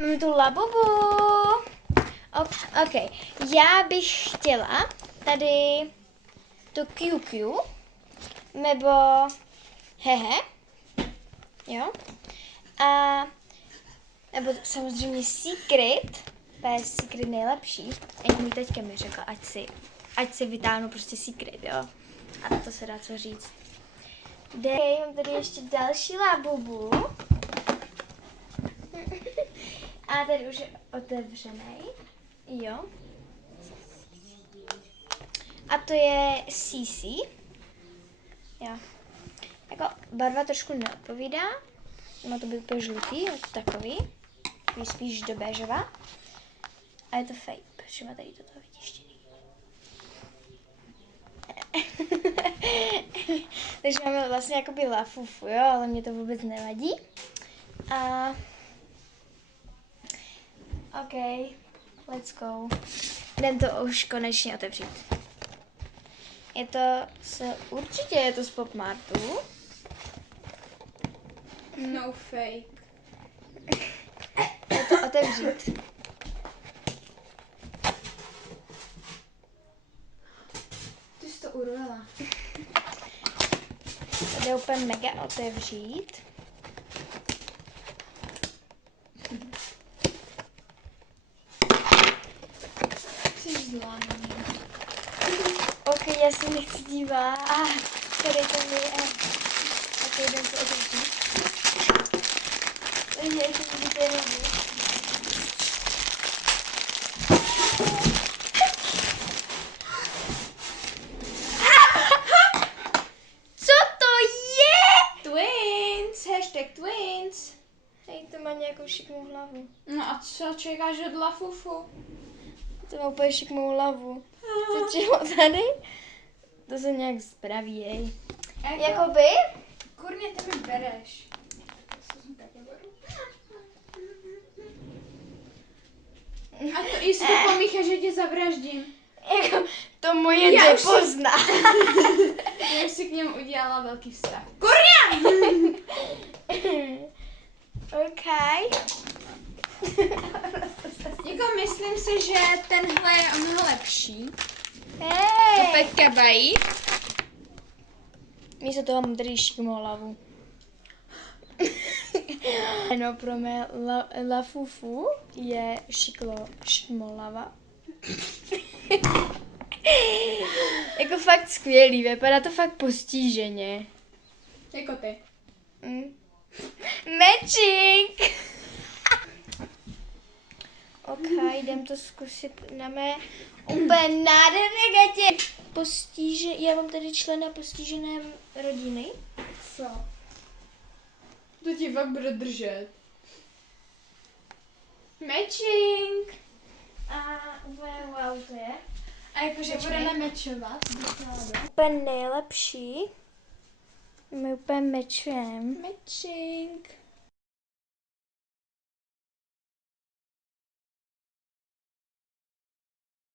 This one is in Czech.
Mám tu Labubu. OK. Já bych chtěla tady to QQ, nebo Hehe, jo. A nebo samozřejmě Secret, to je Secret nejlepší. A můj teďka mi řekl, ať si vytáhnu prostě Secret, jo. A to se dá co říct. Mám tady ještě další Labubu. A tady už je otevřený, jo. A to je CC, jo. Jako barva trošku neodpovídá, má to být úplně žlutý, je to takový spíš do béžova. A je to fake, protože má tady toto vytištěný. Takže máme vlastně jakoby Lafufu, jo, ale mě to vůbec nevadí. A OK, let's go. Jdem to už konečně otevřít. Určitě je to z Popmartu. No fake. Je to otevřít. Ty jsi to urvala. To jde úplně mega otevřít. Jsi zlá na mě. OK, já se nechci dívat. Tady to je. OK, jdem to otevřít. Takže to vidíte jenom. Co to je? Twins, hashtag twins. Hej, to má nějakou šikmou hlavu. No a co čekáš od Lafufu? To má úplně šikmou hlavu. To čeho tady? To se nějak spraví, hej. Jakoby? Kurně, ty mi bereš. A to i si to pomícháš, že tě zavraždím. Jako, to moje Já už nepozná. Já už si k němu udělala velký vztah. Kurně! OK. Jako myslím si, že tenhle je o mnoho lepší. Hej. To Petka bají. Místo toho mám tady šikmou hlavu. No, pro mě Lafufu je šikmohlava. Jako fakt skvělý, vypadá to fakt postiženě. Jako ty. Matching! OK, jdem to zkusit na mé úplně nádherné gatě. Já mám tady člena postižené rodiny. Co? To ti fakt bude držet. Matching! A wow to je. A jakože Počkej. budeme matchovat. Úplně nejlepší. My úplně matchujeme. Matching.